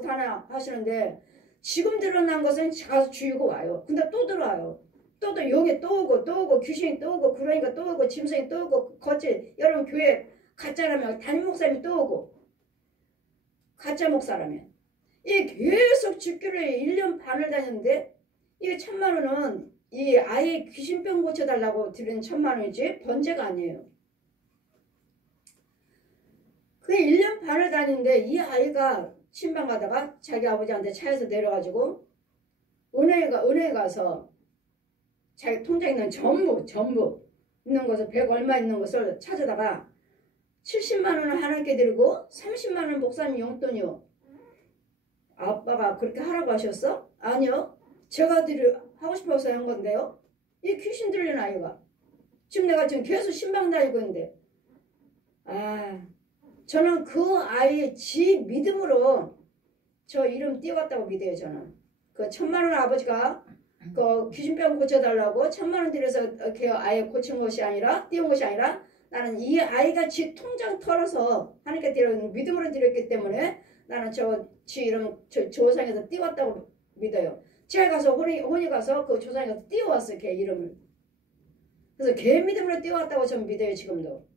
못하나 하시는데 지금 드러난 것은 가서 죽이고 와요. 근데 또 들어와요. 또 용이 또 오고 귀신이 또 오고 그러니까 또 오고 짐승이 또 오고 거짓 여러분 교회 가짜라면 담임 목사님이 또 오고 가짜 목사라면 이 계속 죽기를 1년 반을 다녔는데 이게 1000만 원은 이 아이 귀신병 고쳐달라고 드린 1000만 원이지 번제가 아니에요. 그 1년 반을 다니는데 이 아이가 신방 가다가 자기 아버지한테 차에서 내려가지고 은행에 가서 자기 통장에 있는 전부 있는 것을 100 얼마 있는 것을 찾아다가 70만 원을 하나님께 드리고 30만 원 목사님 용돈이요. 아빠가 그렇게 하라고 하셨어? 아니요. 제가 하고 싶어서 한 건데요. 이 귀신 들린 아이가 지금 내가 지금 계속 신방 다니고 있는데 저는 그 아이의 지 믿음으로 저 이름 띄웠다고 믿어요. 저는 그 1000만 원 아버지가 그 귀신병 고쳐달라고 1000만 원 들여서 이렇게 아예 고친 것이 아니라 띄운 것이 아니라 나는 이 아이가 지 통장 털어서 하나님께 드렸는 믿음으로 드렸기 때문에 나는 지 이름 조상에서 띄웠다고 믿어요. 제가 가서 혼이 가서 그 조상에서 띄워왔어요. 걔 이름을. 그래서 걔 믿음으로 띄워왔다고 저는 믿어요. 지금도.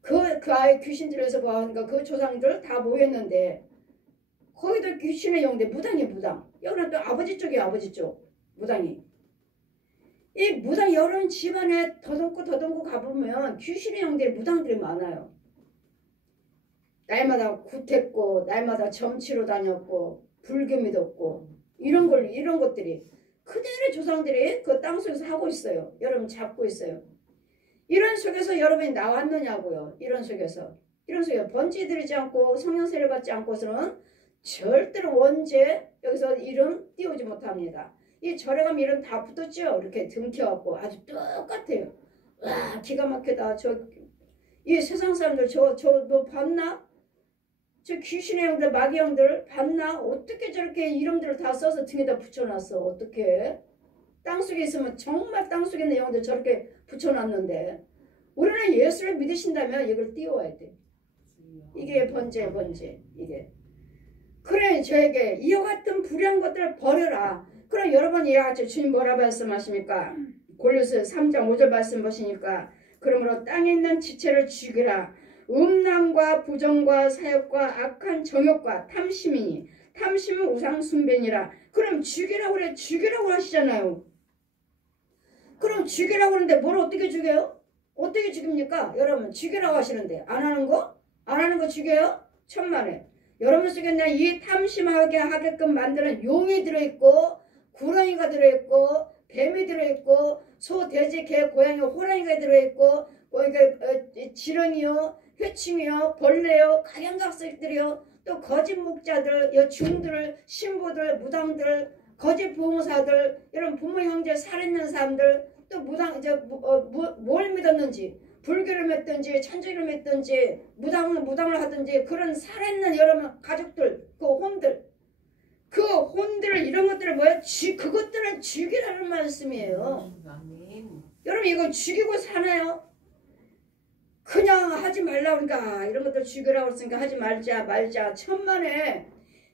그 아이 귀신 들여서 보니까 그 조상들 다 모였는데 거기도 귀신의 영대 무당이 무당. 여기는 또 아버지 쪽이에요. 아버지 쪽. 무당이. 이 무당 여러 집안에 더듬고 가보면 귀신의 영대 무당들이 많아요. 날마다 굿했고 날마다 점치러 다녔고 불교 믿었고 이런 것들이 그대로 조상들이 그 땅속에서 하고 있어요. 여러분 잡고 있어요. 이런 속에서 여러분이 나왔느냐고요. 이런 속에서 번지 들이지 않고 성령 세례 받지 않고서는 절대로 원죄 여기서 이름 띄우지 못합니다. 이 절에 가면 이름 다 붙었죠. 이렇게 등켜갖고 아주 똑같아요. 와 기가 막히다. 이 세상 사람들 너 봤나? 저 귀신의 형들 마귀 형들 봤나? 어떻게 저렇게 이름들을 다 써서 등에다 붙여놨어. 어떻게? 땅속에 있으면 정말 땅속에 있는 영들 저렇게 붙여놨는데 우리는 예수를 믿으신다면 이걸 띄워야 돼. 이게 번제 이게. 그래 저에게 이와 같은 불의한 것들을 버려라. 그럼 여러분 이와 같이 주님 뭐라 말씀하십니까? 골로새 3장 5절 말씀 보시니까 그러므로 땅에 있는 지체를 죽이라. 음란과 부정과 사욕과 악한 정욕과 탐심이니 탐심은 우상 숭배니라. 그럼 죽이라고 그래. 죽이라고 하시잖아요. 그럼 죽이라고 하는데 뭘 어떻게 죽여요? 어떻게 죽입니까? 여러분 죽이라고 하시는데 안 하는 거 죽여요? 천만에. 여러분 속에 이 탐심하게 하게끔 만드는 용이 들어있고 구렁이가 들어있고 뱀이 들어있고 소, 돼지, 개, 고양이, 호랑이가 들어있고 지렁이요, 회충이요, 벌레요, 각양각색들이요, 또 거짓 목자들, 중들, 신부들, 무당들, 거짓 부흥사들, 이런 부모 형제 살아있는 사람들, 또 뭘 믿었는지, 불교를 믿든지, 천주교를 믿든지, 무당을 하든지, 그런 살아있는 여러분 가족들, 그 혼들, 이런 것들을 그것들을 죽이라는 말씀이에요. 여러분 이거 죽이고 사나요? 그냥 하지 말라고 그러니까 이런 것들 죽이라고 했으니까 하지 말자 천만에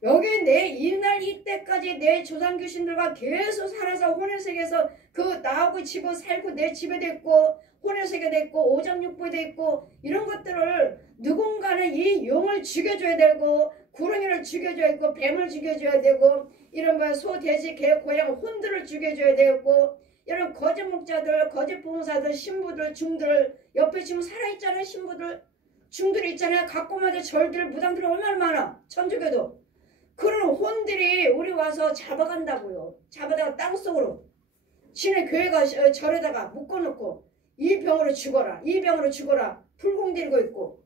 여기 내 이날 이때까지 내 조상 귀신들과 계속 살아서 혼의 세계에서 그 나하고 집에 살고 내 집에도 있고 혼의 세계도 있고 오장육부에도 있고 이런 것들을 누군가는 이 용을 죽여줘야 되고 구렁이를 죽여줘야 되고 뱀을 죽여줘야 되고 이런 소, 돼지, 개, 고양, 혼들을 죽여줘야 되고 이런 거짓 목자들, 거짓 부흥사들, 신부들, 중들 옆에 지금 살아있잖아요. 신부들, 중들 있잖아요. 각고마다 절들, 무당들 얼마나 많아. 천주교도. 그런 혼들이 우리 와서 잡아간다고요. 잡아다가 땅속으로 지네 교회가 절에다가 묶어놓고 이 병으로 죽어라. 이 병으로 죽어라. 불공들이고 있고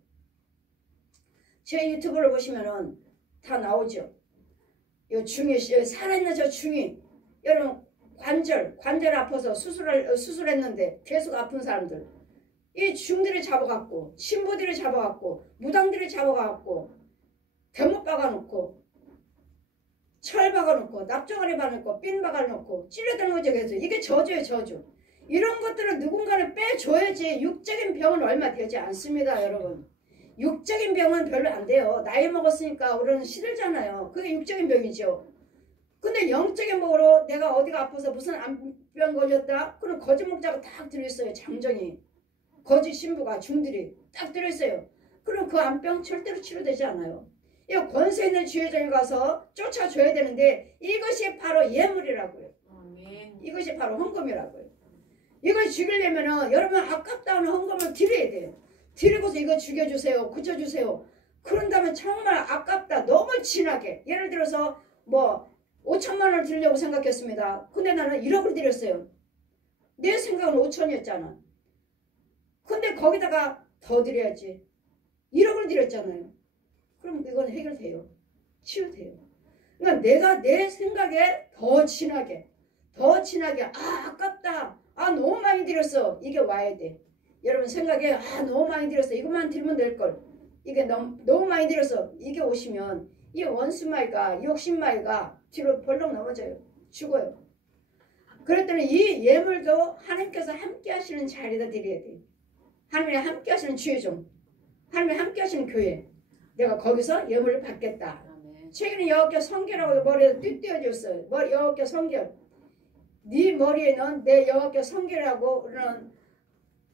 제 유튜브를 보시면은 다 나오죠. 요 중이 살아있는 저 중이 여러분 관절 아파서 수술했는데 계속 아픈 사람들 이 중들이 잡아갖고 신부들이 잡아갖고 무당들이 잡아갖고 대못 박아놓고 철 박아놓고 납종아리 박아놓고 핀 박아놓고 찔러대는 거죠. 그래서 이게 저주예요. 저주. 이런 것들을 누군가를 빼줘야지 육적인 병은 얼마 되지 않습니다. 여러분. 육적인 병은 별로 안 돼요. 나이 먹었으니까 우리는 시들잖아요. 그게 육적인 병이죠. 근데 영적인 병으로 내가 어디가 아파서 무슨 암병 걸렸다? 그럼 거짓 목자가 딱 들어있어요. 장정이. 거짓 신부가 중들이 딱 들어있어요. 그럼 그 암병 절대로 치료되지 않아요. 이 권세 있는 주의종에 가서 쫓아줘야 되는데 이것이 바로 예물이라고요. 이것이 바로 헌금이라고요. 이걸 죽이려면은 여러분 아깝다는 헌금을 드려야 돼요. 드리고서 이거 죽여주세요. 그쳐주세요. 그런 다음에 정말 아깝다. 너무 진하게. 예를 들어서 뭐 5천만 원을 드리려고 생각했습니다. 근데 나는 1억을 드렸어요. 내 생각은 5천이었잖아. 근데 거기다가 더 드려야지. 1억을 드렸잖아요. 그럼 이건 해결돼요. 치유돼요. 그러니까 내가 내 생각에 더 진하게 아깝다. 너무 많이 드렸어. 이게 와야 돼. 여러분 생각에 너무 많이 드렸어. 이것만 드리면 될걸. 이게 너무 많이 드렸어. 이게 오시면 이 원수마이가 욕심마이가 뒤로 벌렁 넘어져요. 죽어요. 그랬더니 이 예물도 하나님께서 함께 하시는 자리에다 드려야 돼. 하나님이 함께 하시는 주의종, 하나님이 함께 하시는 교회, 내가 거기서 예물을 받겠다. 최근에 여호와께 성결하고 머리에 띠띠어줬어요. 여호와께 성결. 네 머리에는 내 여호와께 성결하고 그러는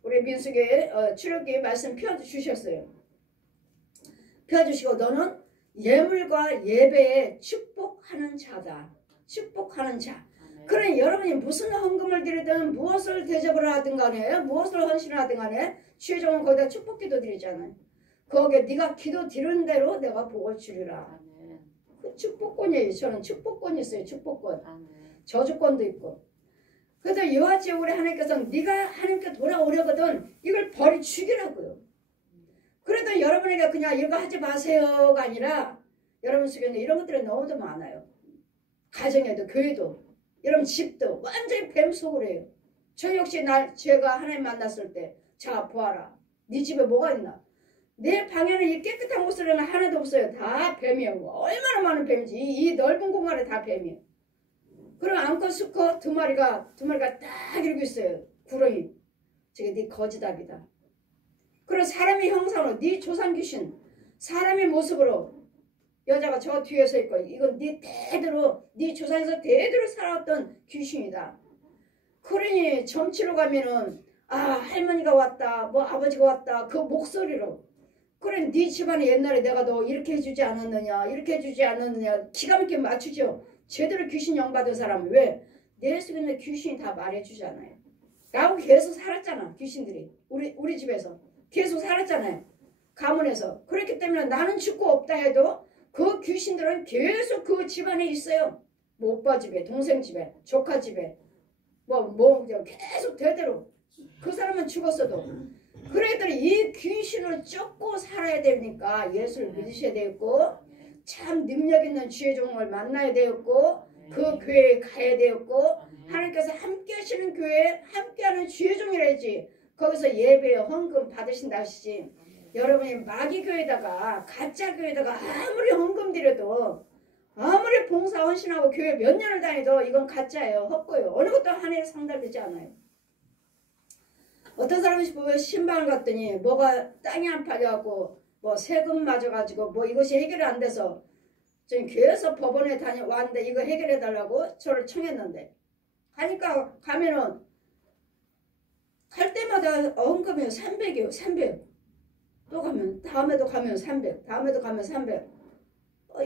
우리 민수교회 출애굽기 말씀 펴주셨어요. 펴주시고 너는 예물과 예배에 축복하는 자다. 축복하는 자. 그러니 여러분이 무슨 헌금을 드리든 무엇을 대접을 하든 간에 무엇을 헌신을 하든 간에 주의종은 거기다 축복기도 드리잖아요. 거기에 네가 기도 드리는 대로 내가 복을 주리라. 그 축복권이에요. 저는 축복권이 있어요. 축복권. 저주권도 있고. 그래서 이와 같이 우리 하나님께서는 네가 하나님께 돌아오려거든 이걸 버리 죽이라고요. 그래도 여러분에게 그냥 이거 하지 마세요가 아니라 여러분 속에는 이런 것들이 너무도 많아요. 가정에도 교회도 여러분 집도 완전히 뱀 속으로 해요. 저 역시 제가 하나님 만났을 때 자 보아라. 네 집에 뭐가 있나. 내 방에는 이 깨끗한 곳으로는 하나도 없어요. 다 뱀이에요. 얼마나 많은 뱀이지. 이 넓은 공간에 다 뱀이에요. 그럼 암컷 수컷 두 마리가 딱 이러고 있어요. 구렁이. 저게 네 거지답이다. 그리고 사람의 형상으로 네 조상 귀신 사람의 모습으로 여자가 저 뒤에 서 있고 이건 네 대대로 네 조상에서 대대로 살아왔던 귀신이다. 그러니 점치러 가면은 할머니가 왔다 뭐 아버지가 왔다 그 목소리로 그래 네 집안에 옛날에 내가 너 이렇게 해주지 않았느냐 이렇게 해주지 않았느냐 기가 막히게 맞추죠. 제대로 귀신 영 받은 사람은 왜? 내 속에 있는 귀신이 다 말해주잖아요. 나하고 계속 살았잖아. 귀신들이 우리 집에서 계속 살았잖아요. 가문에서. 그렇기 때문에 나는 죽고 없다 해도 그 귀신들은 계속 그 집안에 있어요. 뭐 오빠 집에 동생 집에 조카 집에 뭐 계속 대대로 그 사람은 죽었어도 그래도 이 귀신을 쫓고 살아야 되니까 예수를 믿으셔야 되겠고 참 능력 있는 주의 종을 만나야 되었고 그 교회에 가야 되었고 하나님께서 함께 하시는 교회에 함께하는 주의 종이라야지 거기서 예배 헌금 받으신다 하시지. 여러분이 마귀 교회에다가 가짜 교회에다가 아무리 헌금 드려도 아무리 봉사 헌신하고 교회 몇 년을 다니도 이건 가짜예요. 헛고요. 어느 것도 하나에 상달되지 않아요. 어떤 사람이 보면 신방을 갔더니 뭐가 땅이 안 팔려갖고 뭐 세금 맞아가지고 뭐 이것이 해결이 안 돼서 지금 교회에서 법원에 다녀왔는데 이거 해결해 달라고 저를 청했는데 가니까 가면은 갈 때마다 헌금이 300이에요. 300. 또 가면 다음에도 가면 300. 다음에도 가면 300.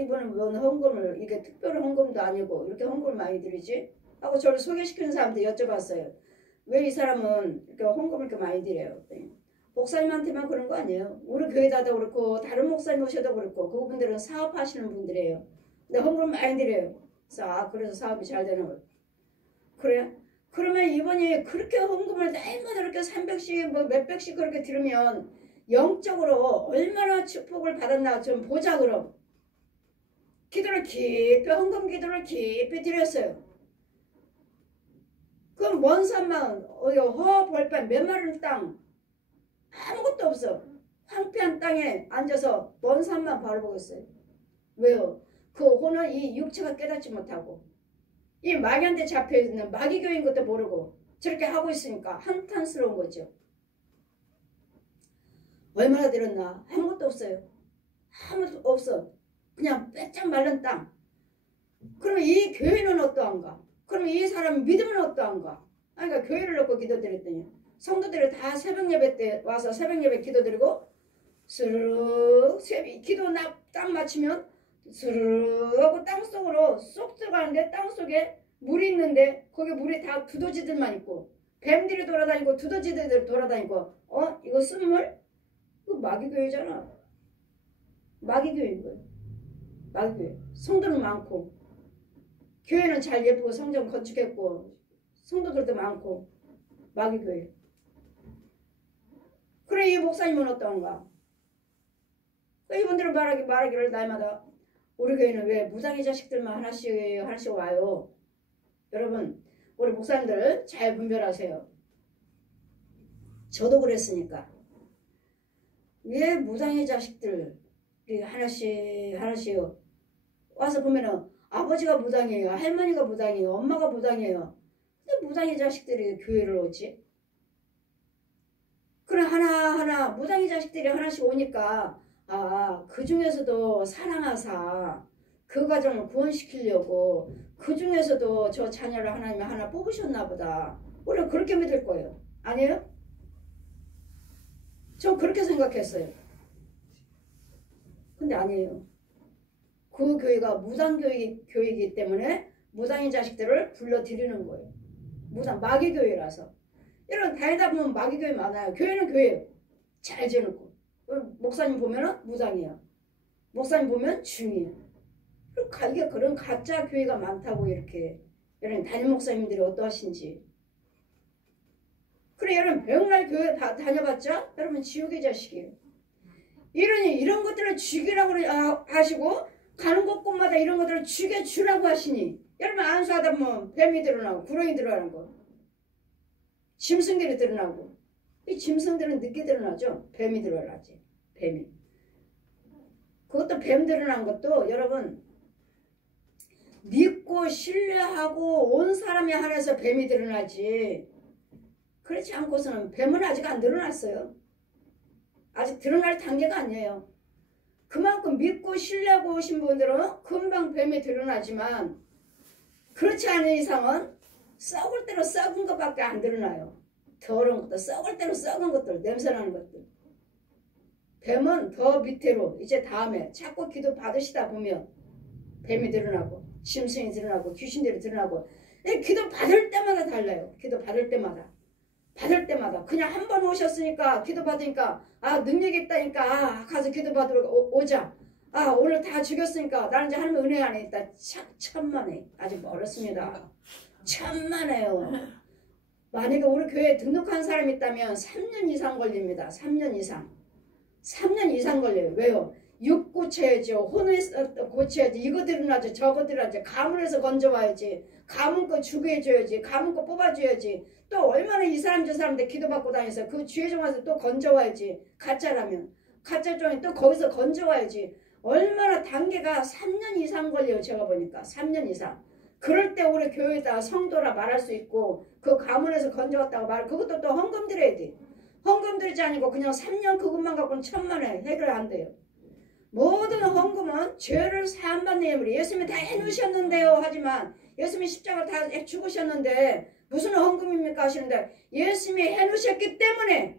이번엔 왜 헌금을 이게 특별한 헌금도 아니고 이렇게 헌금을 많이 드리지? 하고 저를 소개시키는 사람한테 여쭤봤어요. 왜 이 사람은 이렇게 헌금을 이렇게 많이 드려요? 목사님한테만 그런 거 아니에요. 우리 교회다도 그렇고 다른 목사님 오셔도 그렇고 그분들은 사업하시는 분들이에요. 근데 헌금을 많이 드려요. 그래서 사업이 잘 되는 거예요. 그래요? 그러면 이분이 그렇게 헌금을 날마다 이렇게 300씩 뭐 몇백씩 그렇게 들으면 영적으로 얼마나 축복을 받았나 좀 보자 그럼. 기도를 깊이 헌금 기도를 깊이 드렸어요. 그럼 먼 산만 허벌판 몇 마리 땅 아무것도 없어. 황폐한 땅에 앉아서 먼 산만 바라보고 있어요. 왜요? 그 호는 이 육체가 깨닫지 못하고 이 마귀한테 잡혀있는 마귀교인 것도 모르고 저렇게 하고 있으니까 한탄스러운 거죠. 얼마나 들었나? 아무것도 없어요. 아무것도 없어. 그냥 빼짝 마른 땅. 그러면 이 교회는 어떠한가? 그러면 이 사람 믿음은 어떠한가? 그러니까 교회를 놓고 기도드렸더니 성도들이 다 새벽 예배 때 와서 새벽 예배 기도드리고 스르륵 기도 딱 마치면 스르륵 하고 땅속으로 쏙 들어가는데 땅속에 물이 있는데 거기 물이 다 두더지들만 있고 뱀들이 돌아다니고 두더지들 돌아다니고 이거 쓴물? 이거 마귀교회잖아. 마귀교회인 거예요. 마귀교회. 성도는 많고 교회는 잘 예쁘고 성전 건축했고 성도들도 많고 마귀교회. 그래 이 목사님은 어떤가? 이분들은 말하기를 날마다 우리 교회는 왜 무당의 자식들만 하나씩 와요. 여러분 우리 목사님들 잘 분별하세요. 저도 그랬으니까. 왜 무당의 자식들이 하나씩 와서 보면은 아버지가 무당이에요. 할머니가 무당이에요. 엄마가 무당이에요. 근데 무당의 자식들이 교회를 오지? 그래 하나하나 무당의 자식들이 하나씩 오니까 그 중에서도 사랑하사 그 가정을 구원시키려고 그 중에서도 저 자녀를 하나님이 하나 뽑으셨나 보다. 우리가 그렇게 믿을 거예요. 아니에요? 저 그렇게 생각했어요. 근데 아니에요. 그 교회가 무당교회이기 때문에 무당의 자식들을 불러들이는 거예요. 무당 마귀교회라서. 이런 다니다 보면 마귀교회 많아요. 교회는 교회예요. 잘 지어놓고. 목사님 보면은 무당이야. 목사님 보면 중이야. 이게 그런 가짜 교회가 많다고 이렇게 여러분 담임 목사님들이 어떠하신지. 그래 여러분 백날 교회 다녀봤자 여러분 지옥의 자식이에요. 이런 것들을 죽이라고 하시고 가는 곳곳마다 이런 것들을 죽여주라고 하시니 여러분 안수하다 보면 뱀이 드러나고 구렁이 드러나는 거 짐승들이 드러나고 이 짐승들은 늦게 드러나죠. 뱀이 드러나지. 뱀이. 그것도 뱀 드러난 것도 여러분 믿고 신뢰하고 온 사람에 한해서 뱀이 드러나지 그렇지 않고서는 뱀은 아직 안 드러났어요. 아직 드러날 단계가 아니에요. 그만큼 믿고 신뢰하고 오신 분들은 금방 뱀이 드러나지만 그렇지 않은 이상은 썩을 대로 썩은 것밖에 안 드러나요. 더러운 것들, 썩을 대로 썩은 것들, 냄새나는 것들. 뱀은 더 밑으로 이제 다음에 자꾸 기도 받으시다 보면 뱀이 드러나고 짐승이 드러나고 귀신들이 드러나고 기도 받을 때마다 달라요. 기도 받을 때마다 그냥 한 번 오셨으니까 기도 받으니까 능력 있다니까 가서 기도 받으러 오자. 오늘 다 죽였으니까 나는 이제 하나님 은혜 안에 있다. 천만에 아직 멀었습니다. 천만에요. 만약에 우리 교회에 등록한 사람이 있다면 3년 이상 걸립니다. 3년 이상 걸려요. 왜요? 육 고쳐야죠. 혼을 고쳐야지. 이거 드러나죠. 저거 드러나죠. 가문에서 건져와야지. 가문 거 주게해줘야지. 가문 거 뽑아줘야지. 또 얼마나 이 사람 저 사람들 기도받고 다녀서 그 주의종 와서 또 건져와야지. 가짜라면. 가짜 종이 또 거기서 건져와야지. 얼마나 단계가 3년 이상 걸려요. 제가 보니까 3년 이상. 그럴 때 우리 교회에다 성도라 말할 수 있고 그 가문에서 건져왔다고 말 그것도 또 헌금 드려야 돼. 헌금 드리지 아니고 그냥 3년 그것만 갖고는 천만에 해결 안 돼요. 모든 헌금은 죄를 사함받는 예물이 예수님이 다 해놓으셨는데요. 하지만 예수님이 십자가 다 죽으셨는데 무슨 헌금입니까 하시는데 예수님이 해놓으셨기 때문에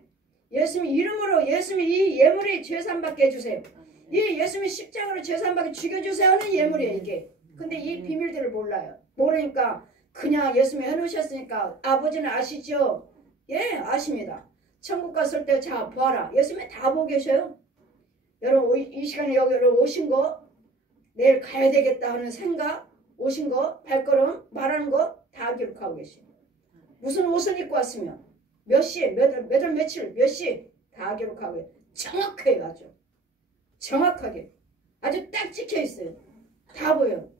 예수님 이름으로 예수님이 이 예물이 죄산받게 해주세요. 이 예수님이 십자가로 죄산받게 죽여주세요 하는 예물이에요 이게. 근데 이 비밀들을 몰라요. 모르니까 그냥 예수님이 해놓으셨으니까 아버지는 아시죠? 예 아십니다. 천국 갔을 때 자 보아라. 예수님이 다 보고 계셔요. 여러분 이 시간에 여기 오신 거 내일 가야 되겠다 하는 생각 오신 거 발걸음 말하는 거 다 기록하고 계셔요. 무슨 옷을 입고 왔으면 몇 시에 몇 월 며칠 몇 시 다 기록하고 계셔요. 정확해요. 아주 정확하게 아주 딱 찍혀 있어요. 다 보여.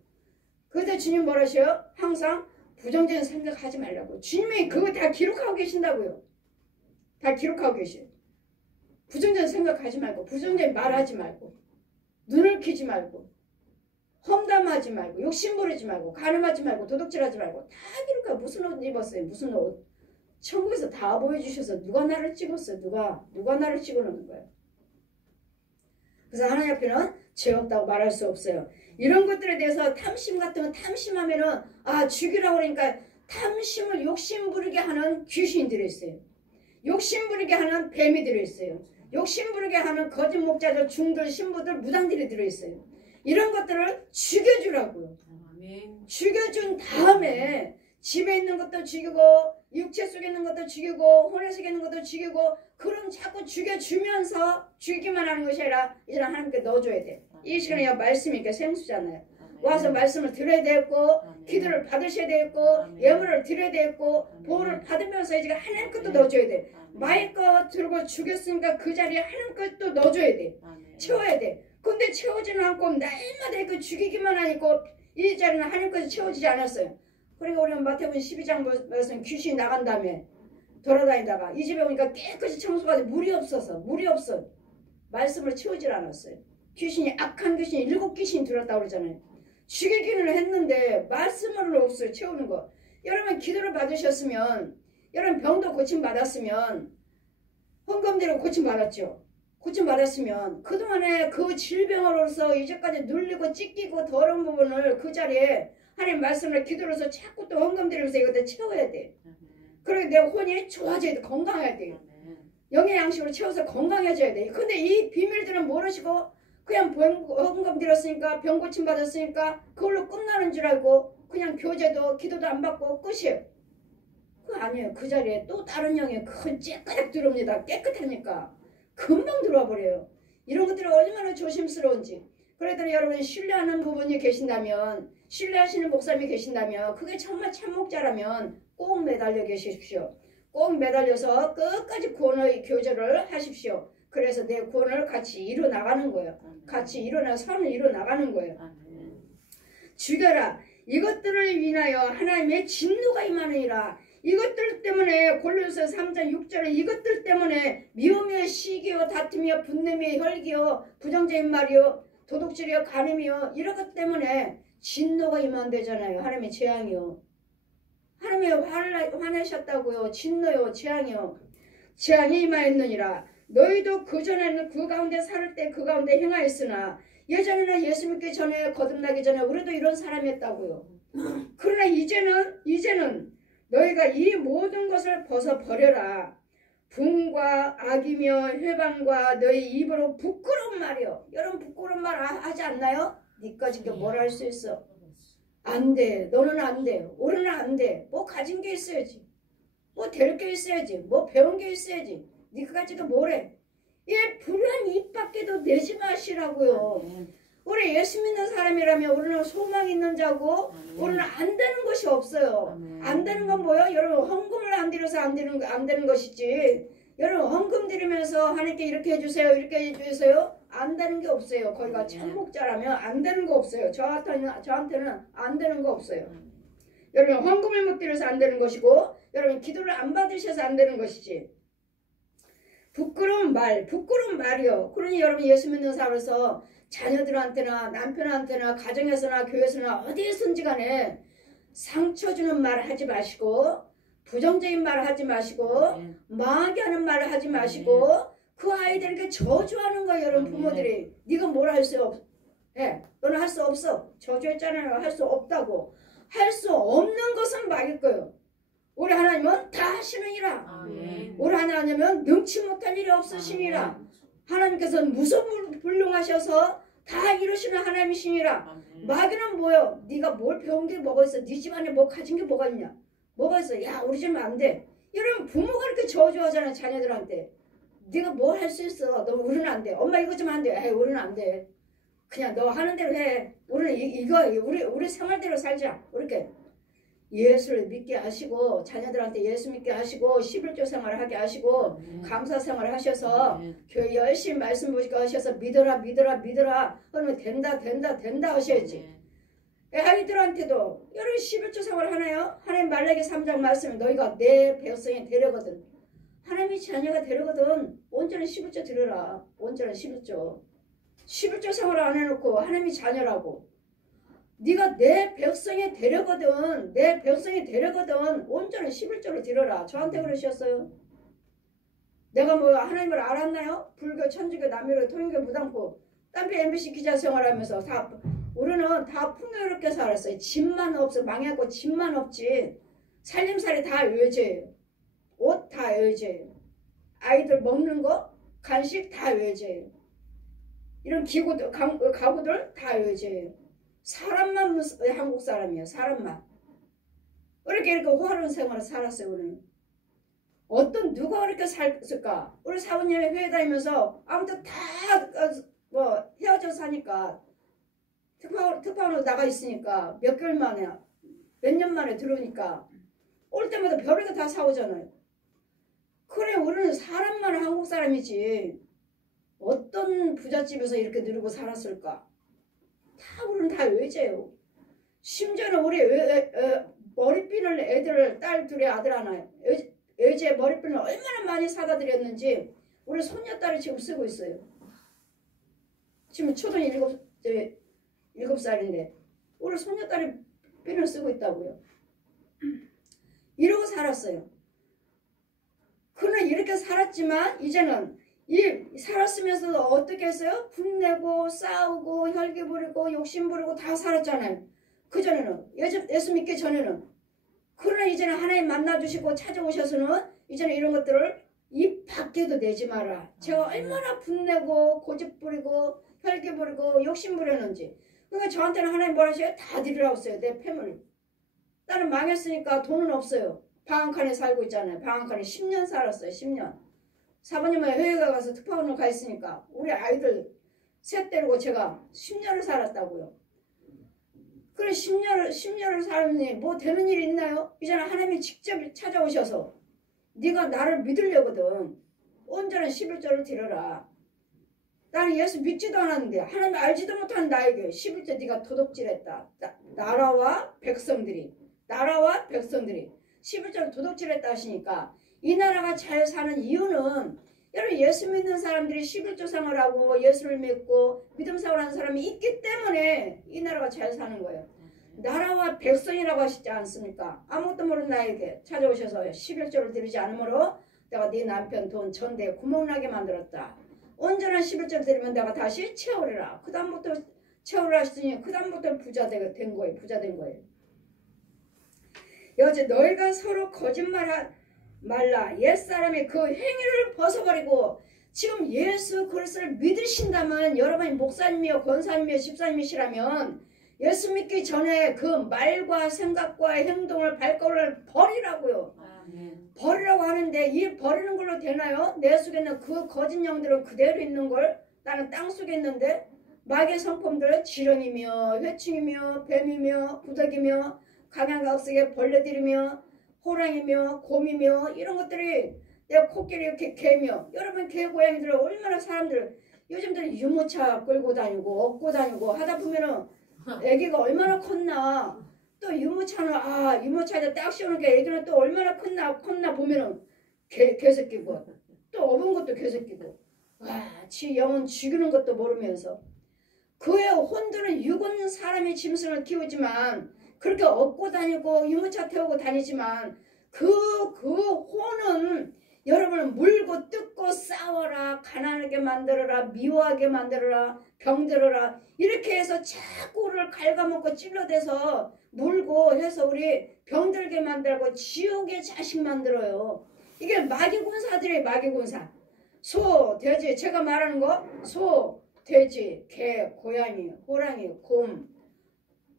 그래서 주님 뭐라 하셔요? 항상 부정적인 생각하지 말라고. 주님이 그거 다 기록하고 계신다고요. 다 기록하고 계셔요. 부정적인 생각하지 말고 부정적인 말하지 말고 눈을 키지 말고 험담하지 말고 욕심부리지 말고 간음하지 말고 도둑질하지 말고 다 기록하고. 무슨 옷 입었어요? 무슨 옷? 천국에서 다 보여주셔서 누가 나를 찍었어요? 누가 나를 찍어놓는 거예요? 그래서 하나님 앞에는 죄 없다고 말할 수 없어요. 이런 것들에 대해서 탐심 같은 거 탐심하면은 죽이라고 그러니까 탐심을 욕심 부리게 하는 귀신이 들어있어요. 욕심 부리게 하는 뱀이 들어있어요. 욕심 부리게 하는 거짓 목자들, 중들, 신부들, 무당들이 들어있어요. 이런 것들을 죽여주라고요. 죽여준 다음에 집에 있는 것도 죽이고 육체 속에 있는 것도 죽이고 혼에 속에 있는 것도 죽이고 그럼 자꾸 죽여주면서 죽이기만 하는 것이 아니라 이제 하나님께 넣어줘야 돼. 이 시간에 말씀이니까 생수잖아요. 와서 말씀을 들어야 되겠고 기도를 받으셔야 되겠고 예물을 드려야 되겠고 보호를 받으면서 이제 하나님 것도 넣어줘야 돼. 마의 것 들고 죽였으니까 그 자리에 하나님 것도 넣어줘야 돼. 채워야 돼. 근데 채우지는 않고 날마다 그 죽이기만 하니까 이 자리는 하나님 것이 채워지지 않았어요. 그러니까 우리가 마태복음 12장 말씀 귀신이 나간 다음에 돌아다니다가 이 집에 오니까 깨끗이 청소가 돼. 물이 없어. 말씀을 채우질 않았어요. 귀신이 악한 귀신이 7귀신이 들었다고 그러잖아요. 죽이기는 했는데 말씀을 없어요. 채우는 거. 여러분 기도를 받으셨으면 여러분 병도 고침받았으면 헌금대로 고침받았죠. 고침받았으면 그동안에 그 질병으로서 이제까지 눌리고 찢기고 더러운 부분을 그 자리에 하나님 말씀을 기도로서 자꾸 또 헌금 드리면서 이것들 채워야 돼. 그리고 내 혼이 좋아져야 돼. 건강해야 돼. 영의 양식으로 채워서 건강해져야 돼. 근데 이 비밀들은 모르시고 그냥 헌금 드렸으니까 병 고침 받았으니까 그걸로 끝나는 줄 알고 그냥 교제도 기도도 안 받고 끝이에요. 그거 아니에요. 그 자리에 또 다른 영이 큰 째까닥 들어옵니다. 깨끗하니까 금방 들어와 버려요. 이런 것들이 얼마나 조심스러운지. 그랬더니 여러분 신뢰하는 부분이 계신다면 신뢰하시는 목사님이 계신다면 그게 정말 참목자라면 꼭 매달려 계십시오. 꼭 매달려서 끝까지 구원의 교제를 하십시오. 그래서 내 구원을 같이 이뤄나가는 거예요. 같이 선을 이뤄나가는 거예요. 죽여라. 이것들을 위하여 하나님의 진노가 임하느니라. 이것들 때문에 골로새 3장 6절에 이것들 때문에 미움이여 시기여 다툼이여 분냄이여 혈기여 부정적인 말이여 도둑질이여 간음이여 이런 것 때문에 진노가 임한대잖아요. 하나님의 재앙이요. 하나님이 화내셨다고요. 진노요. 재앙이요. 재앙이 임하였느니라. 너희도 그전에는 그 가운데 살 때 그 가운데 행하였으나 예전에는 예수 믿기 전에 거듭나기 전에 우리도 이런 사람이었다고요. 그러나 이제는 너희가 이 모든 것을 벗어버려라. 분과 악이며 회방과 너희 입으로 부끄러운 말이요. 여러분 부끄러운 말 하지 않나요? 니까지 뭘 할 수 있어? 안 돼. 너는 안 돼. 우리는 안 돼. 뭐 가진 게 있어야지. 뭐 될 게 있어야지. 뭐 배운 게 있어야지. 니까지도 뭐래? 이 불안 입 밖에도 내지 마시라고요. 우리 예수 믿는 사람이라면 우리는 소망 있는 자고 우리는 안 되는 것이 없어요. 안 되는 건 뭐예요? 여러분 헌금을 안 드려서 안 되는 것이지. 여러분 헌금 드리면서 하나님께 이렇게 해주세요. 이렇게 해주세요. 안 되는 게 없어요. 거기가 참목자라면 안 되는 거 없어요. 저한테는 안 되는 거 없어요. 여러분 헌금을 못 드려서 안 되는 것이고 여러분 기도를 안 받으셔서 안 되는 것이지. 부끄러운 말이요. 그러니 여러분 예수 믿는 사람으로서 자녀들한테나 남편한테나 가정에서나 교회에서나 어디에선지 간에 상처 주는 말을 하지 마시고 부정적인 말을 하지 마시고 망하게 하는 말을 하지 마시고 그 아이들에게 저주하는 거예요. 여러분 부모들이. 네가 뭘 할 수 없어. 너는 할 수 없어. 저주했잖아요. 할 수 없다고. 할 수 없는 것은 막일 거예요. 우리 하나님은 다 하시느니라. 우리 하나님은 능치 못할 일이 없으시니라. 하나님께서는 무소불능하셔서 다 이루시는 하나님이시니라. 마귀는 뭐요? 네가 뭘 배운 게 뭐가 있어? 네 집안에 뭐 가진 게 뭐가 있냐? 뭐가 있어? 야 우리 집은 안 돼. 여러분 부모가 이렇게 저주하잖아요. 자녀들한테. 네가 뭘 할 수 있어? 너 우리는 안 돼. 엄마 이거 좀 안 돼. 에이 우리는 안 돼. 그냥 너 하는 대로 해. 우리는 우리 생활대로 살자. 이렇게. 예수를 믿게 하시고 자녀들한테 예수 믿게 하시고 11조 생활을 하게 하시고 감사 생활을 하셔서 교회 열심히 말씀 보시고 하셔서 믿어라 그러면 된다 하셔야지. 아이들한테도 여러분 11조 생활 하나요? 하나님 말라기 3장 말씀에 너희가 내 백성이 되려거든. 하나님이 자녀가 되려거든. 온전한 11조 들으라. 온전한 11조 생활을 안 해놓고 하나님이 자녀라고. 네가 내 백성이 되려거든. 온전한 11조를 들어라. 저한테 그러셨어요. 내가 뭐 하나님을 알았나요? 불교, 천주교, 남유교, 통일교, 무당포 딴피 MBC 기자 생활하면서 우리는 다 풍요롭게 살았어요. 집만 없어. 망했고 집만 없지. 살림살이 다 외제예요. 옷 다 외제예요. 아이들 먹는 거 간식 다 외제예요. 이런 기구들 가구들 다 외제예요. 사람만 한국 사람이에요. 사람만. 이렇게 화려한 생활을 살았어요. 우리는. 누가 그렇게 살았을까? 우리 사부님이 회에 다니면서 아무튼 다 헤어져 사니까 특파원으로 나가 있으니까 몇 개월 만에 몇 년 만에 들어오니까 올 때마다 별의거 다 사오잖아요. 그래 우리는 사람만 한국 사람이지 어떤 부잣집에서 이렇게 누리고 살았을까? 우리는 다 외제예요. 심지어는 우리 머리핀을 애들 딸 둘에 아들 하나 외제 머리핀을 얼마나 많이 사다 드렸는지 우리 손녀딸이 지금 쓰고 있어요. 지금 초등 7살인데 우리 손녀딸이 핀을 쓰고 있다고요. 이러고 살았어요. 그는 이렇게 살았지만 이제는 살았으면서도 어떻게 했어요? 분내고 싸우고 혈기 부리고 욕심 부리고 다 살았잖아요. 그전에는 예수 믿기 전에는. 그러나 이제는 하나님 만나주시고 찾아오셔서는 이제는 이런 것들을 입 밖에도 내지 마라. 제가 얼마나 분내고 고집 부리고 혈기 부리고 욕심 부렸는지. 그러니까 저한테는 하나님 뭐라 하셔요? 다 드리라고 했어요. 내 패물. 나는 망했으니까 돈은 없어요. 방 한 칸에 살고 있잖아요. 방 한 칸에 10년 살았어요. 10년. 사모님은 해외가 가서 특파원으로 가 있으니까 우리 아이들 셋 데리고 제가 10년을 살았다고요. 그래 10년을 살았니 뭐 되는 일이 있나요? 이제는 하나님이 직접 찾아오셔서 네가 나를 믿으려거든. 온전한 11조를 드려라. 나는 예수 믿지도 않았는데 하나님 알지도 못한 나에게 11조 네가 도둑질했다. 나라와 백성들이 11조를 도둑질했다 하시니까 이 나라가 잘 사는 이유는 여러분 예수 믿는 사람들이 11조 생활하고 예수를 믿고 믿음 생활하는 사람이 있기 때문에 이 나라가 잘 사는 거예요. 나라와 백성이라고 하시지 않습니까? 아무것도 모르는 나에게 찾아오셔서 11조를 드리지 않으므로 내가 네 남편 돈 전대에 구멍나게 만들었다. 온전한 11조를 드리면 내가 다시 채우리라. 그 다음부터 채우라 하시더니 그 다음부터 부자 된 거예요. 여제 너희가 서로 거짓말 말라. 옛사람의 그 행위를 벗어버리고 지금 예수 그리스도를 믿으신다면 여러분이 목사님이요 권사님이요 집사님이시라면 예수 믿기 전에 그 말과 생각과 행동을 발걸음을 버리라고요. 버리라고 하는데 이 버리는 걸로 되나요? 내 속에 있는 그 거짓 영들은 그대로 있는 걸 나는 땅 속에 있는데 마귀의 성품들 지렁이며 회충이며 뱀이며 부덕이며 강양각색의 벌레들이며 호랑이며 곰이며 이런 것들이 내가 코끼리 이렇게 개며 여러분 개 고양이들 얼마나 사람들 요즘들 유모차 끌고 다니고 업고 다니고 하다 보면은 애기가 얼마나 컸나 또 유모차는 유모차에다 딱 씌우니까 애기는 또 얼마나 컸나 보면은 개새끼고 또 업은 것도 개새끼고 지 영혼 죽이는 것도 모르면서 그의 혼들은 육은 사람의 짐승을 키우지만 그렇게 업고 다니고 유모차 태우고 다니지만 그 혼은 여러분을 물고 뜯고 싸워라 가난하게 만들어라 미워하게 만들어라 병들어라 이렇게 해서 자꾸 우리를 갉아먹고 찔러대서 물고 해서 우리 병들게 만들고 지옥의 자식 만들어요. 이게 마귀군사들이에요. 마귀군사. 소, 돼지 제가 말하는 거 소, 돼지, 개, 고양이, 호랑이, 곰,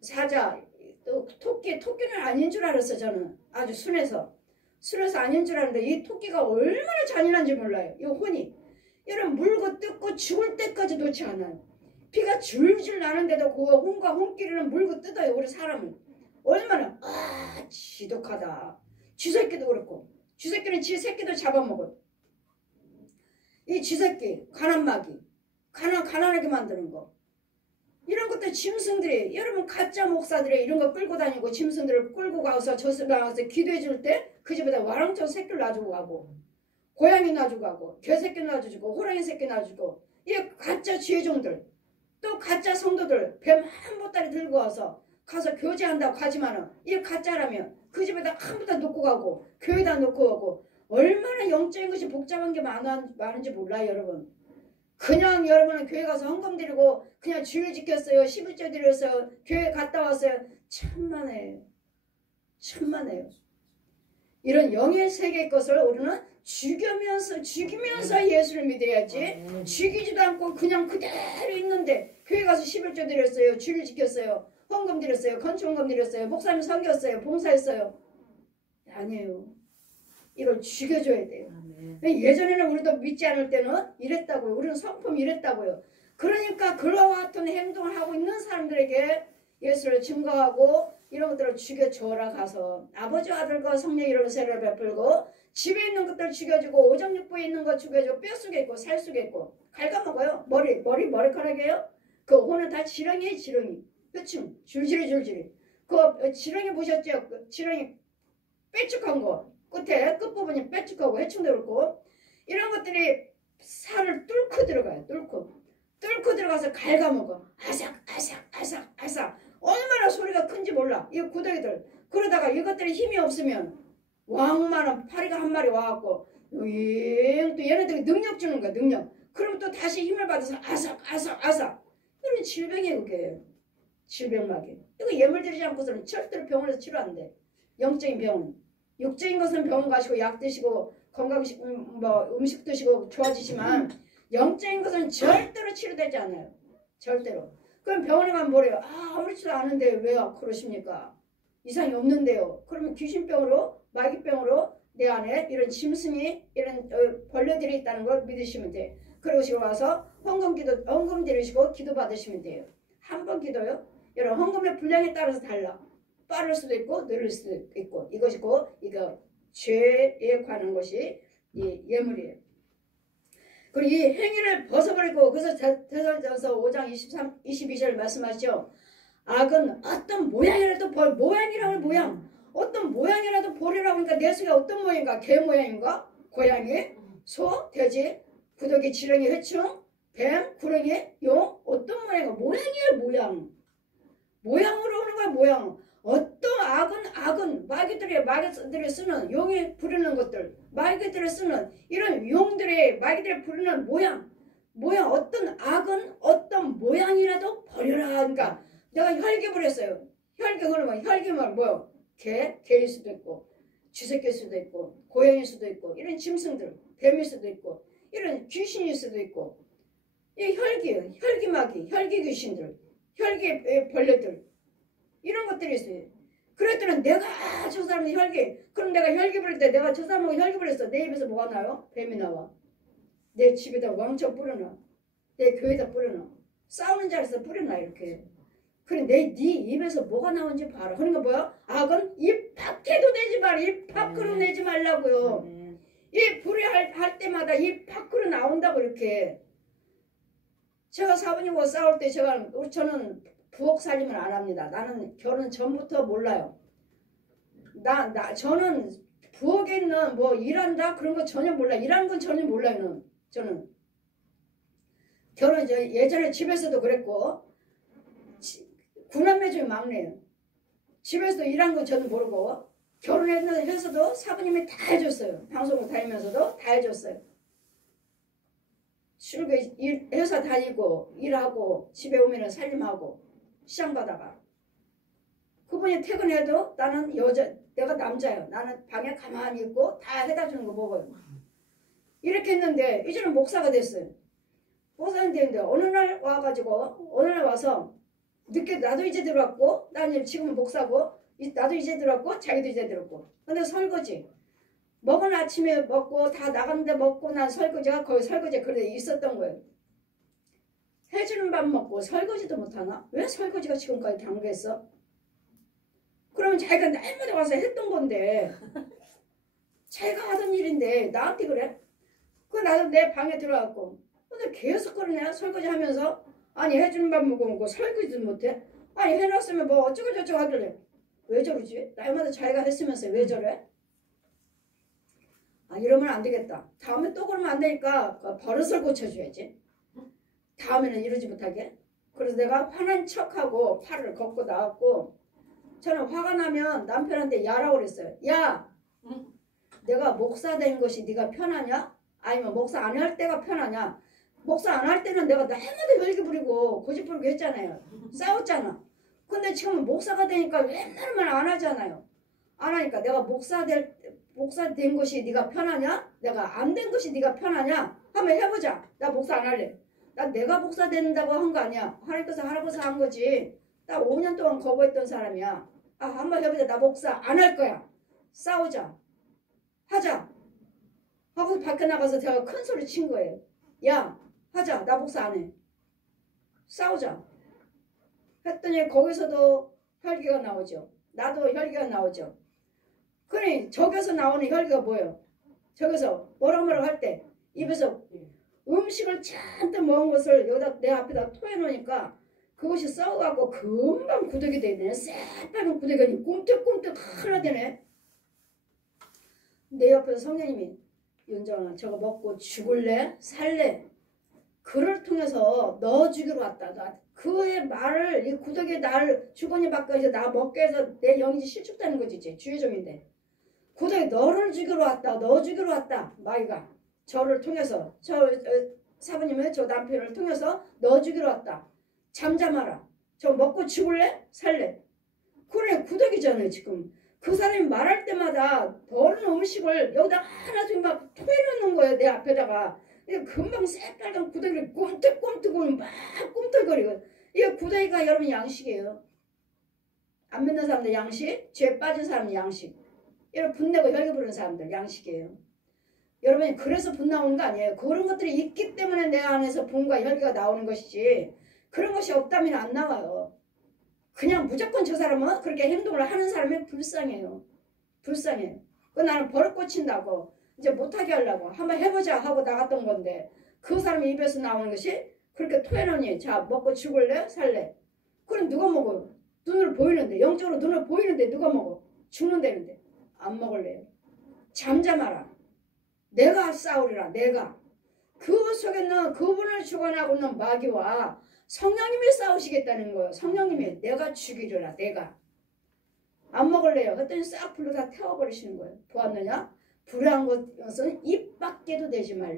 사자 또 토끼는 아닌 줄 알았어. 저는 아주 순해서 아닌 줄 알았는데 이 토끼가 얼마나 잔인한지 몰라요. 이 혼이 여러분 물고 뜯고 죽을 때까지 놓지 않아요. 피가 줄줄 나는데도 그 혼과 혼끼리는 물고 뜯어요. 우리 사람은 얼마나 지독하다. 쥐새끼도 그렇고 쥐새끼는 지 새끼도 잡아먹어요. 이 쥐새끼 가난마귀 가난하게 만드는 거 이런 것들 짐승들이 여러분 가짜 목사들이 이런 거 끌고 다니고 짐승들을 끌고 가서 저승 가서 기도해 줄 때 그 집에다 와랑천 새끼를 놔주고 가고 고양이 놔주고 가고 개새끼 놔주고 호랑이 새끼 놔주고 이 가짜 죄종들 또 가짜 성도들 뱀 한 보따리 들고 와서 가서 교제한다고 가지만은 이 가짜라면 그 집에다 한 보따리 놓고 가고 교회에다 놓고 가고 얼마나 영적인 것이 복잡한 게 많은지 몰라요. 여러분 그냥 여러분은 교회 가서 헌금 드리고 그냥 주일 지켰어요. 11조 드렸어요. 교회 갔다 왔어요. 천만에요. 천만에요. 이런 영의 세계의 것을 우리는 죽이면서 예수를 믿어야지. 죽이지도 않고 그냥 그대로 있는데 교회 가서 11조 드렸어요. 주일 지켰어요. 헌금 드렸어요. 건축헌금 드렸어요. 목사님 섬겼어요. 봉사했어요. 아니에요. 이걸 죽여줘야 돼요. 예전에는 우리도 믿지 않을 때는 이랬다고요. 우리는 성품 이랬다고요. 그러니까 그와 같은 행동을 하고 있는 사람들에게 예수를 증거하고 이런 것들을 죽여줘라 가서 아버지와 아들과 성령 이름으로 세례를 베풀고 집에 있는 것들 죽여주고 오정육부에 있는 것 죽여주고 뼈 속에 있고 살 속에 있고 갉아먹어요. 머리카락이에요. 그 호는 다 지렁이에요. 지렁이. 그치? 줄줄이. 그 지렁이 보셨죠? 그 지렁이 빼쭉한 거. 끝부분이 빼쭉하고 해충도 그렇고 이런 것들이 살을 뚫고 들어가요. 뚫고 들어가서 갉아먹어. 아삭 얼마나 소리가 큰지 몰라. 이 구더기들. 그러다가 이것들이 힘이 없으면 왕만한 파리가 한 마리 와갖고 또 얘네들이 능력 주는 거야. 능력. 그럼 또 다시 힘을 받아서 아삭 이런 질병이에요. 그게 질병막이. 이거 예물 드리지 않고서는 절대로 병원에서 치료 안 돼. 영적인 병원. 육적인 것은 병원 가시고 약 드시고 건강식 음식 드시고 좋아지지만 영적인 것은 절대로 치료되지 않아요. 절대로. 그럼 병원에 가면 뭐래요? 아무렇지도 않은데 왜 그러십니까? 이상이 없는데요. 그러면 귀신병으로 마귀병으로 내 안에 이런 짐승이 이런 벌레들이 있다는 걸 믿으시면 돼. 그러시고 와서 헌금 드리시고 기도 받으시면 돼요. 한 번 기도요. 여러분 헌금의 분량에 따라서 달라. 빠를 수도 있고 느릴 수도 있고 이것이고 이거 죄에 관한 것이 이 예물이에요. 그리고 이 행위를 벗어버리고 그래서 데살전서 5장 22절 말씀하시죠. 악은 어떤 모양이라도 모양이라고 모양 어떤 모양이라도 버리라고 하니까 내 속에 어떤 모양인가? 개 모양인가? 고양이, 소, 돼지, 구더기, 지렁이, 회충, 뱀, 구렁이, 용 어떤 모양인가? 모양이에요. 모양으로 오는 거야. 모양. 어떤 악은 마귀들이 쓰는 용이 부르는 것들 마귀들이 쓰는 이런 용들이 마귀들이 부르는 모양 어떤 악은 어떤 모양이라도 버려라. 그러니까 내가 혈기 부렸어요. 혈기 그러면 혈기면 뭐요? 개일 수도 있고 쥐새끼일 수도 있고 고양이일 수도 있고 이런 짐승들 뱀일 수도 있고 이런 귀신일 수도 있고 이 혈기마귀 혈기 귀신들 혈기 벌레들 이런 것들이 있어요. 그랬더니 내가 저 사람이 혈기 그럼 내가 혈기 부릴 때 내가 저 사람하고 혈기 부렸어. 내 입에서 뭐가 나요? 뱀이 나와. 내 집에다 왕창 뿌려놔. 내 교회에다 뿌려놔. 싸우는 자리에서 뿌려놔 이렇게. 그래 네 입에서 뭐가 나오는지 봐라. 그러니까 뭐야? 악은 입 밖에도 내지 마라. 입 밖으로 내지 말라고요. 이 불의할 때마다 입 밖으로 나온다고 이렇게. 제가 사부님과 싸울 때 저는 부엌 살림을 안 합니다. 나는 결혼 전부터 몰라요. 저는 부엌에 있는 뭐 일한다 그런 거 전혀 몰라. 일하는 건 전혀 몰라요. 저는 결혼 예전에 집에서도 그랬고 구남매 중에 막내예요. 집에서도 일한 건 저는 모르고 결혼해서도 사부님이 다 해줬어요. 방송을 다니면서도 다 해줬어요. 회사 다니고 일하고 집에 오면 살림하고 시장 가다가 그분이 퇴근해도 나는 내가 남자예요. 나는 방에 가만히 있고 다 해다 주는 거 먹어요. 이렇게 했는데 이제는 목사가 됐어요. 목사가 됐는데 어느 날 와서 늦게 나도 이제 들어왔고 나는 지금은 목사고 나도 이제 들어왔고 자기도 이제 들어왔고 근데 설거지 먹은 아침에 먹고 다 나갔는데 먹고 난 설거지가 거의 설거지에 그래 있었던 거예요. 해주는 밥 먹고 설거지도 못하나? 왜 설거지가 지금까지 당겼어? 그러면 자기가 날마다 와서 했던 건데 자기가 하던 일인데 나한테 그래? 나도 내 방에 들어갔고 근데 계속 그러냐? 설거지 하면서 아니 해주는 밥 먹고 설거지도 못해? 아니 해놨으면 뭐 어쩌고저쩌고 하길래 왜 저러지? 날마다 자기가 했으면서 왜 저래? 이러면 안 되겠다. 다음에 또 그러면 안 되니까 버릇을 고쳐줘야지. 다음에는 이러지 못하게. 그래서 내가 화난 척하고 팔을 걷고 나왔고 저는 화가 나면 남편한테 야라고 그랬어요. 야! 내가 목사 된 것이 네가 편하냐? 아니면 목사 안 할 때가 편하냐? 목사 안 할 때는 내가 날마다 혈기 부리고 고집 부리고 했잖아요. 싸웠잖아. 근데 지금 목사가 되니까 웬만하면 안 하잖아요. 안 하니까 내가 목사 된 것이 네가 편하냐? 내가 안 된 것이 네가 편하냐? 한번 해보자. 나 목사 안 할래. 나 내가 목사 된다고 한 거 아니야. 하나님께서 하라고서 한 거지. 나 5년 동안 거부했던 사람이야. 아, 한번 해보자. 나 목사 안 할 거야. 싸우자. 하자. 하고서 밖에 나가서 제가 큰 소리 친 거예요. 야, 하자. 나 목사 안 해. 싸우자. 했더니 거기서도 혈기가 나오죠. 나도 혈기가 나오죠. 그러니 저기서 나오는 혈기가 뭐예요? 저기서 뭐라 할 때 입에서 음식을 잔뜩 먹은 것을 여기다 내 앞에다 토해놓으니까 그것이 썩어갖고 금방 구더기 되네. 새빨간 구더기가 꿈틀꿈틀 하나 되네. 내 옆에서 성령님이 윤정아 저거 먹고 죽을래? 살래? 그를 통해서 너 죽이러 왔다. 그의 말을 이 구더기에 나를 주거니 밖에 나 먹게 해서 내 영이 실축되는 거지. 이제 주의종인데 구더기 너를 죽이러 왔다. 너 죽이러 왔다. 마이가 저를 통해서 사부님의 저 남편을 통해서 너 죽이러 왔다. 잠잠하라. 저 먹고 죽을래? 살래? 그래 구더기잖아요 지금. 그 사람이 말할 때마다 버는 음식을 여기다 하나씩 막 토해놓는 거예요 내 앞에다가. 금방 새빨간 구더기를 꿈틀꿈틀거리고 막 꿈틀거리고. 이게 구더기가 여러분 양식이에요. 안 믿는 사람들 양식, 죄 빠진 사람 양식. 여러분 분내고 혈기 부르는 사람들 양식이에요. 여러분이 그래서 분 나오는 거 아니에요. 그런 것들이 있기 때문에 내 안에서 분과 혈기가 나오는 것이지 그런 것이 없다면 안 나와요. 그냥 무조건 저 사람은 그렇게 행동을 하는 사람이 불쌍해요. 불쌍해요. 그 나는 버릇 고친다고 이제 못하게 하려고 한번 해보자 하고 나갔던 건데 그 사람의 입에서 나오는 것이 그렇게 토해놓으니 자 먹고 죽을래? 살래? 그럼 누가 먹어요? 눈으로 보이는데 영적으로 눈으로 보이는데 누가 먹어? 죽는다는데 안 먹을래요. 잠잠하라. 내가 싸우리라. 내가. 그 속에는 그분을 주관하고 있는 마귀와 성령님이 싸우시겠다는 거예요. 성령님이 내가 죽이려라. 내가. 안 먹을래요. 그랬더니 싹 불로 다 태워버리시는 거예요. 보았느냐? 불의한 것은 입 밖에도 내지 말라.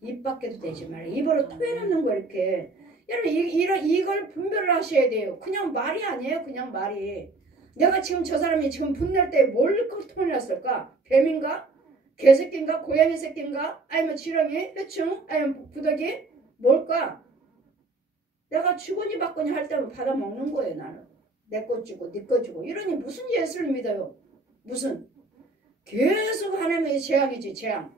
입 밖에도 내지 말라. 입으로 토해놓는 거 이렇게. 여러분 이걸 분별을 하셔야 돼요. 그냥 말이 아니에요. 그냥 말이. 내가 지금 저 사람이 지금 분낼 때 뭘 토해놨을까? 뱀인가? 개새끼인가? 고양이 새끼인가? 아니면 지렁이? 해충? 아니면 구더기? 뭘까? 내가 주거니 받거니 할 때면 받아 먹는 거예요. 나는. 내 거 주고 네 거 주고 이러니 무슨 예수를 믿어요? 무슨? 계속 하나님의 재앙이지 재앙.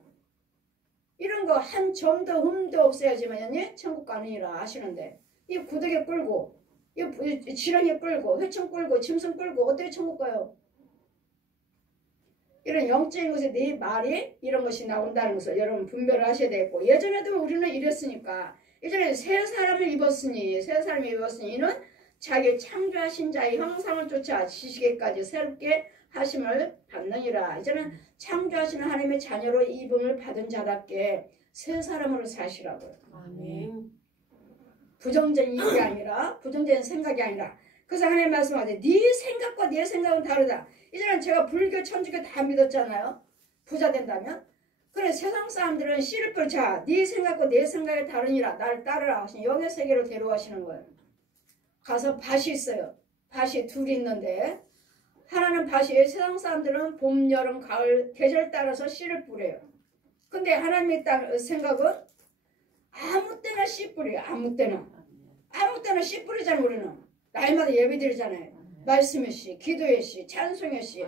이런 거 한 점도 흠도 없어야지만 천국 가느니라 아시는데 이 구더기 끌고 이 지렁이 끌고 회충 끌고 짐승 끌고 어떻게 천국 가요? 이런 영적인 것에 네 말이 이런 것이 나온다는 것을 여러분 분별을 하셔야 되겠고 예전에도 우리는 이랬으니까 예전에 새 사람을 입었으니 이는 자기 창조하신 자의 형상을 쫓아 지식에까지 새롭게 하심을 받느니라. 이제는 창조하시는 하나님의 자녀로 입음을 받은 자답게 새 사람으로 사시라고요. 아멘. 부정적인 일이 아니라 부정적인 생각이 아니라 그래서 하나님 말씀하세요. 네 생각과 내 생각은 다르다. 이제는 제가 불교 천주교 다 믿었잖아요. 부자 된다면. 그래 세상 사람들은 씨를 뿌리자 네 생각과 내 생각이 다르니라. 나를 따르라 하시니 영의 세계로 데려가시는 거예요. 가서 밭이 있어요. 밭이 둘이 있는데 하나는 밭이 세상 사람들은 봄, 여름, 가을 계절 따라서 씨를 뿌려요. 근데 하나님의 생각은 아무 때나 씨 뿌려요. 아무 때나 씨 뿌리잖아요. 우리는 날마다 예배 드리잖아요. 말씀의 씨, 기도의 씨, 찬송의 씨,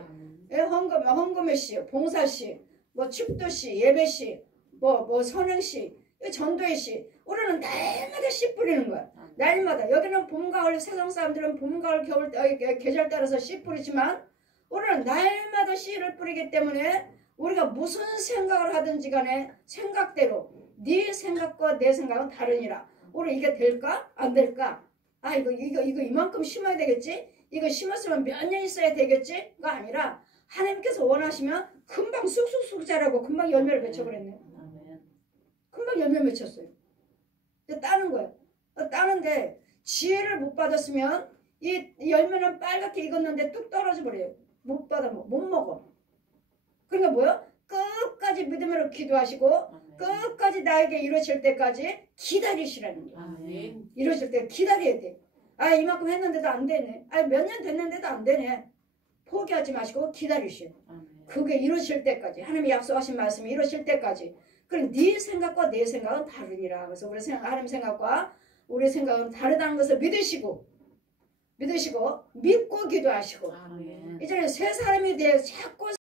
헌금의 씨, 봉사 씨, 뭐 축도 씨, 예배 씨, 뭐 선행 씨, 전도의 씨. 우리는 날마다 씨 뿌리는 거야. 날마다. 여기는 봄, 가을, 세상 사람들은 봄, 가을, 겨울, 계절 따라서 씨 뿌리지만 우리는 날마다 씨를 뿌리기 때문에 우리가 무슨 생각을 하든지 간에 생각대로 네 생각과 내 생각은 다르니라. 우리 이게 될까? 안 될까? 아 이거 이만큼 심어야 되겠지? 이거 심었으면 몇 년 있어야 되겠지? 가 아니라 하나님께서 원하시면 금방 쑥쑥쑥 자라고 금방 열매를 맺혀버렸네요. 금방 열매 맺혔어요. 따는 거예요. 따는데 지혜를 못 받았으면 이 열매는 빨갛게 익었는데 뚝 떨어져 버려요. 못 받아 못 먹어. 그러니까 뭐야? 끝까지 믿음으로 기도하시고 끝까지 나에게 이루어질 때까지 기다리시라는 거예요. 아멘. 이루어질 때 기다려야 돼. 아, 이만큼 했는데도 안 되네. 아, 몇 년 됐는데도 안 되네. 포기하지 마시고 기다리시오. 그게 이루어질 때까지. 하나님이 약속하신 말씀이 이루어질 때까지. 그럼 네 생각과 내 생각은 다르니라. 그래서 우리 하나님 생각과 우리 생각은 다르다는 것을 믿으시고 믿고 기도하시고. 아멘. 이제는 새 사람이 되어 자꾸